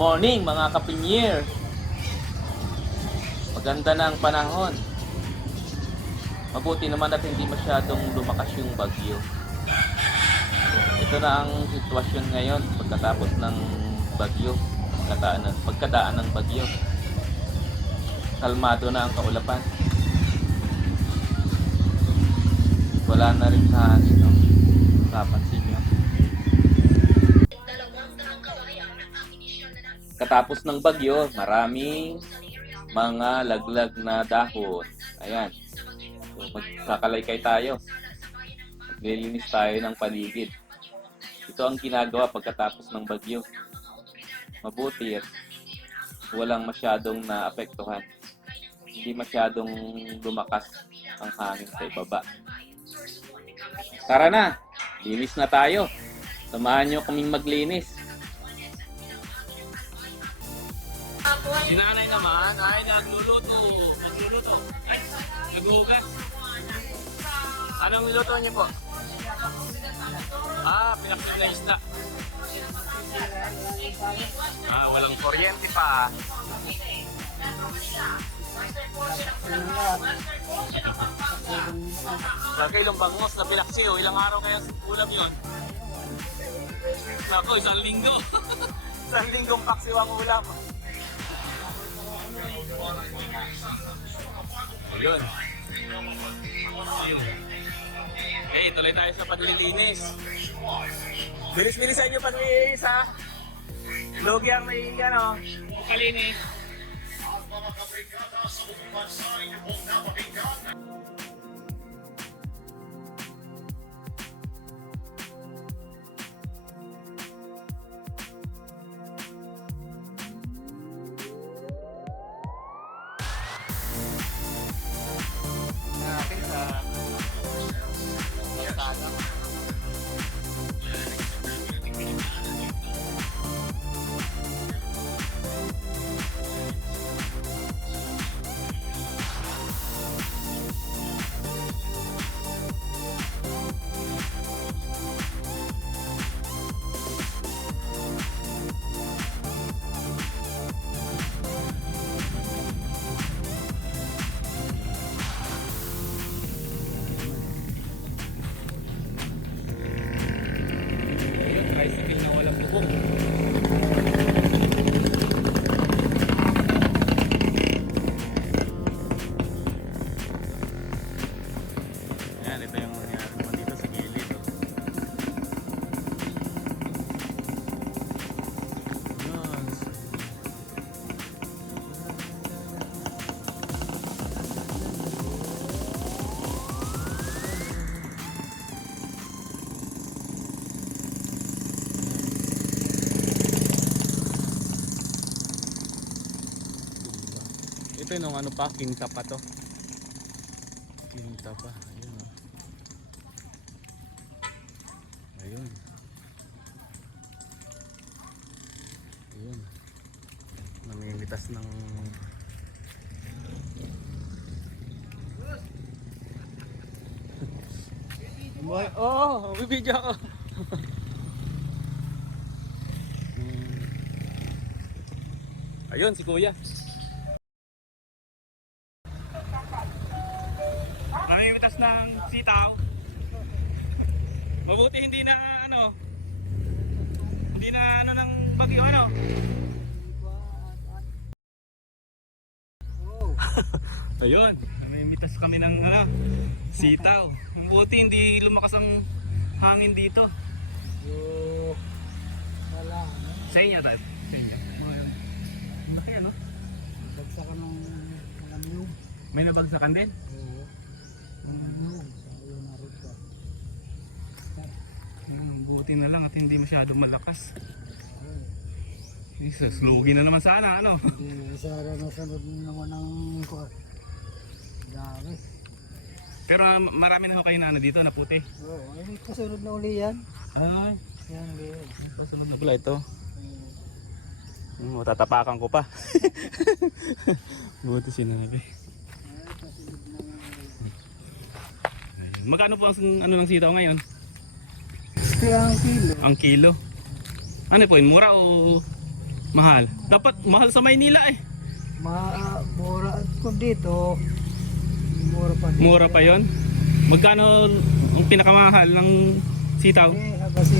morning mga kapinyer. Maganda na ang panahon. Mabuti naman at hindi masyadong lumakas yung bagyo. Ito na ang sitwasyon ngayon pagkatapos ng bagyo, pagkadaan ng bagyo. Kalmado na ang kaulapan. Wala na rin sa hangin, no? Napansin nyo. Katapos ng bagyo, maraming mga laglag na dahon. Ayan. So, magkakalaykay tayo. Maglilinis tayo ng paligid. Ito ang ginagawa pagkatapos ng bagyo. Mabuti at walang masyadong naapektuhan. Hindi masyadong lumakas ang hangin sa ibaba. Tara na! Linis na tayo. Samahan nyo kaming maglinis. Si nanay naman ay nagluluto. Ay, naghuhugas. Anong niluto niyo po? Pinaksin na isda. Walang kuryente pa. Lagay ilang bangos na pinaksiw. Ilang araw kaya ulam yun? Naku, isang linggo. Isang linggong paksiw ang ulam. Ayun. Tuloy tayo sa paglilinis. Bilis-bilis sa inyo paglilinis, ha? Logi ang may palinis. Tricycle na walang bubong. Ayan, ito yung nangyari naman dito sa gilid. Ito yung ano pa, kinta pa to. Kinta pa, ayun o. Ayun. Ayun. Namimitas ng... Oh, bibidyo ako. Ayun, si kuya. Namimitas ng sitaw. Mabuti hindi na ng bagyo Ayun, namimitas kami ng sitaw. Mabuti hindi lumakas ang hangin dito. Wala. Sa inyo tayo. Sa inyo. Laki Bagsakan ng niyog. May nabagsakan din? Oo. Niyog. Sayo na rin ka. Buti na lang at hindi masyadong malakas. Jesus, lugi na naman sana, Hindi sana nasunod naman ng dami. Pero marami na ho kayo na dito, na puti. Oo, ay kasunod na uli yan. Ay, Yan uli. kasunod na pala ito. Tatapakan ko pa. Buti sinabi. Magkano po ang sitaw ngayon? Kaya ang kilo. Ang kilo? Ano po yun? Mura o Mahal. Dapat mahal sa Maynila eh. Mura kung dito. Mura pa dito. Mura pa yon. Magkano ang pinakamahal ng sitaw? Kasi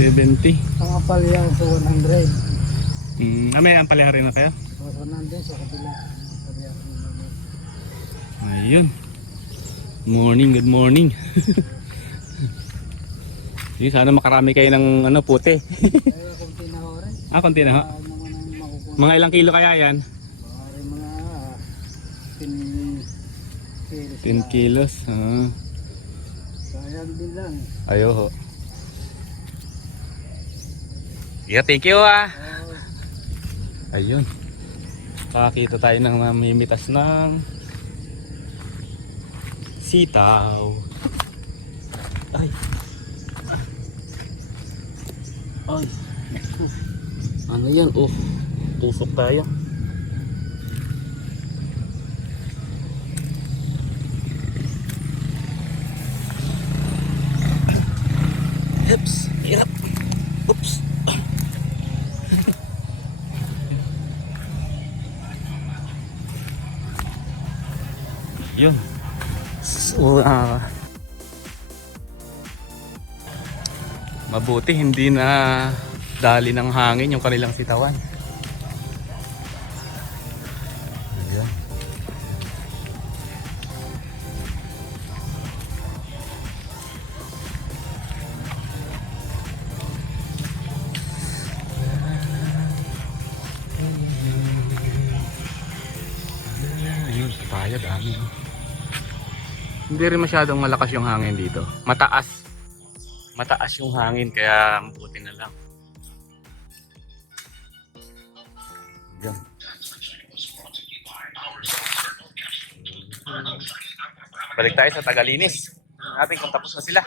70. ang apal yan sa 100. May ampalaya rin na kayo? So, nandun sa kabila. Ayun. Morning, good morning. Sige, sana makarami kayo ng ano, puti. Kaya kung tinahorin, Konti na ho. naman ang makukuha. Mga ilang kilo kaya yan? Bari mga 10 kilos. 10 kilos. Sayang din lang. Ayo ho. Yeah, thank you Ayun. Nakakita tayo ng mamimitas ng sitaw. Ay. Ay. Ano yan? Oh, tusok tayo. Oops, hirap. Oops. Yun. So, mabuti hindi na dali ng hangin yung kanilang sitawan. Ayan. Ayun, papaya dami. Hindi rin masyadong malakas yung hangin dito. Mataas. Mataas yung hangin kaya mabuti na lang. Yan. Balik tayo sa Tagalinis. Natin kung tapos na sila.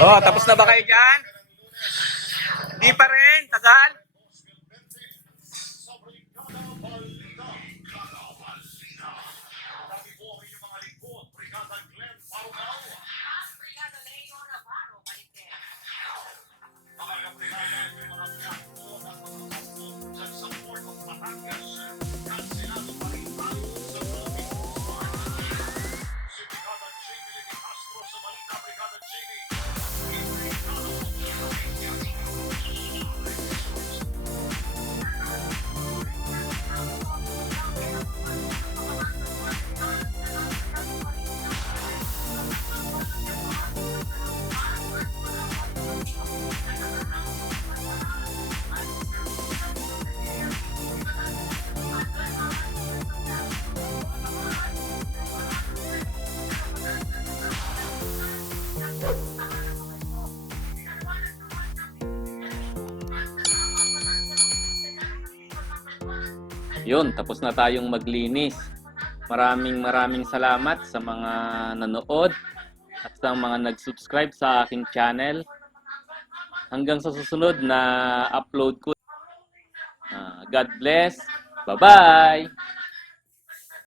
Oh, tapos na ba kayo dyan? Di pa rin, tagal. Yun, tapos na tayong maglinis. Maraming salamat sa mga nanood at sa mga nag-subscribe sa aking channel. Hanggang sa susunod na upload ko. God bless. Bye-bye!